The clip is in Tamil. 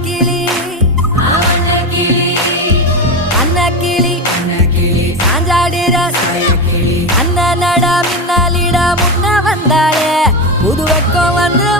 கிளி அன்னக்கிளி சாஞ்சாடிற அண்ணனடா மின்னாலிடா முன்ன வந்தாளே புது வெக்கம் வந்து